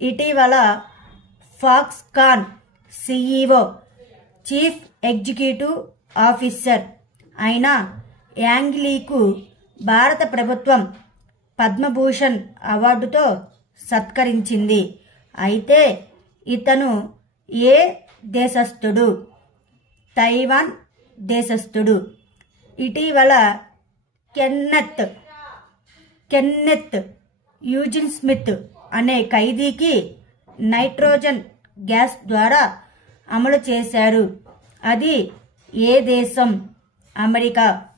ఇటీవల Foxconn CEO chief executive officer అయిన young leak భారత ప్రభుత్వం పద్మభూషణ్ అవార్డుతో సత్కరించింది. అయితే ఇతను ఏ దేశస్థుడు? తైవాన్ దేశస్థుడు. ఇటీవల కెన్నెత్ యూజిన్ స్మిత్ అనే ఖైదీకి నైట్రోజన్ గ్యాస్ ద్వారా అమలు చేశారు. అది ఏ దేశం? అమెరికా.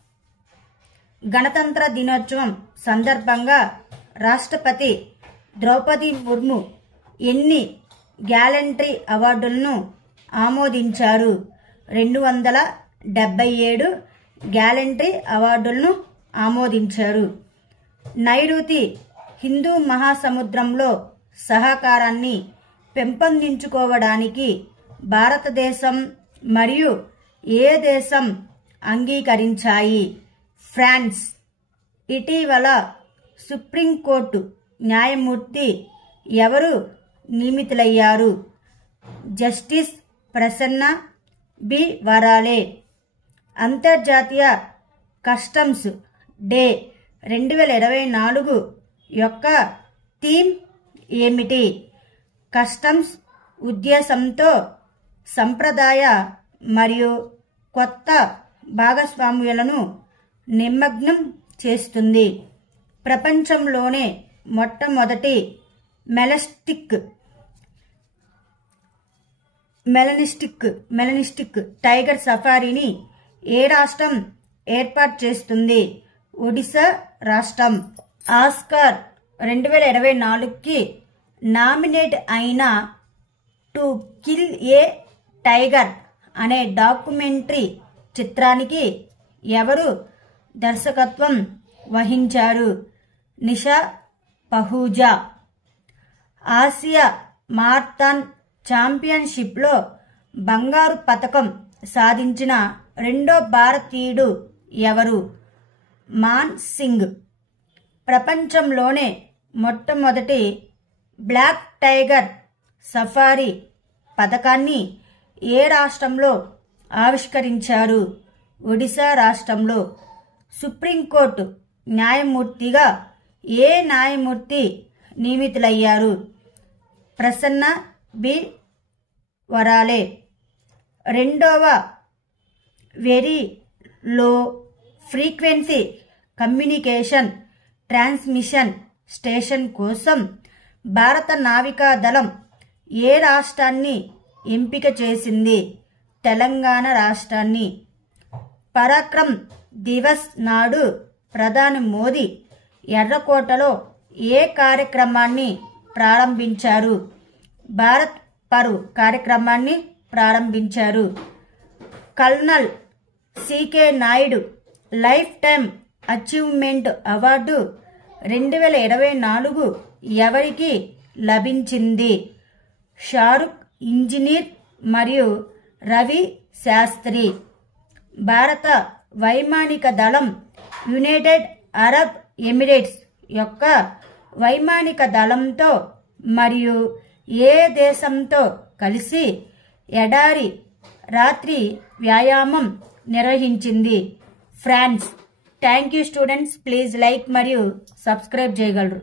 గణతంత్ర దినోత్సవం సందర్భంగా రాష్ట్రపతి ద్రౌపది ముర్ము ఎన్ని గ్యాలంటరీ అవార్డులను ఆమోదించారు? 277 గ్యాలంటరీ అవార్డులను ఆమోదించారు. నైరుతి హిందూ మహాసముద్రంలో సహకారాన్ని పెంపొందించుకోవడానికి భారతదేశం మరియు ఏ దేశం అంగీకరించాయి? ఫ్రాన్స్. ఇటీవల సుప్రీంకోర్టు న్యాయమూర్తి ఎవరు నియమితులయ్యారు? Justice Prasanna B. వరాలే. అంతర్జాతీయ కస్టమ్స్ డే 2024 యొక్క థీమ్ ఏమిటి? కస్టమ్స్ ఉద్దేశంతో సంప్రదాయ మరియు కొత్త భాగస్వామ్యాలను నిమగ్నం చేస్తుంది. ప్రపంచంలోనే మొట్టమొదటి మెలనిస్టిక్ టైగర్ సఫారీని ఏ రాష్ట్రం ఏర్పాటు చేస్తుంది? ఒడిశా రాష్ట్రం. ఆస్కార్ 2024కి నామినేట్ అయిన టు కిల్ ఏ టైగర్ అనే డాక్యుమెంటరీ చిత్రానికి ఎవరు దర్శకత్వం వహించారు? నిషా పహూజా. ఆసియా మారథాన్ ఛాంపియన్షిప్లో బంగారు పతకం సాధించిన రెండో భారతీయుడు ఎవరు? మాన్ సింగ్. ప్రపంచంలోనే మొట్టమొదటి బ్లాక్ టైగర్ సఫారీ పథకాన్ని ఏ రాష్ట్రంలో ఆవిష్కరించారు? ఒడిశా రాష్ట్రంలో. సుప్రీంకోర్టు న్యాయమూర్తిగా ఏ న్యాయమూర్తి నియమితులయ్యారు? ప్రసన్న బి. వరాలే. రెండవ very low frequency communication transmission station కోసం భారత నావికా దళం ఏ రాష్ట్రాన్ని ఎంపిక చేసింది? తెలంగాణ రాష్ట్రాన్ని. పరాక్రమ్ దివస్ నాడు ప్రధాని మోదీ ఎర్రకోటలో ఏ కార్యక్రమాన్ని ప్రారంభించారు? భారత్ పర్వ్ కార్యక్రమాన్ని ప్రారంభించారు. Colonel CK Naidu life time achievement award 2024 ఎవరికి లభించింది? షారుఖ్ ఇంజనీర్ మరియు రవి శాస్త్రి. భారత వైమానిక దళం యునైటెడ్ అరబ్ ఎమిరేట్స్ యొక్క వైమానిక దళంతో మరియు ఏ దేశంతో కలిసి ఎడారి రాత్రి వ్యాయామం నిర్వహించింది? France. Thank you students. Please like మరియు సబ్స్క్రైబ్ చేయగలరు.